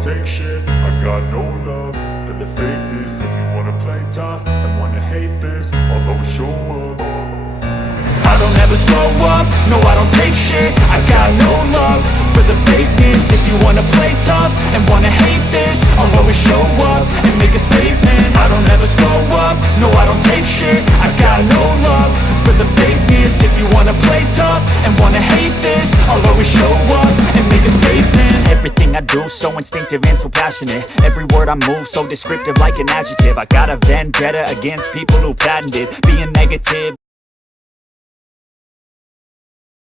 take shit. I got no love for the fakeness. If you wanna play tough and wanna hate this, I'll always show up. I don't ever slow up, no I don't take shit. I got no love for the fakeness. If you wanna play tough and wanna hate this, I'll always show up and make a statement. I don't ever slow up, no I don't take shit. I got no love for the fakeness. If you wanna play tough and wanna hate this, I'll always show up and make a statement. Everything I do so instinctive and so passionate. Every word I move so descriptive like an adjective. I got a vendetta against people who patented being negative.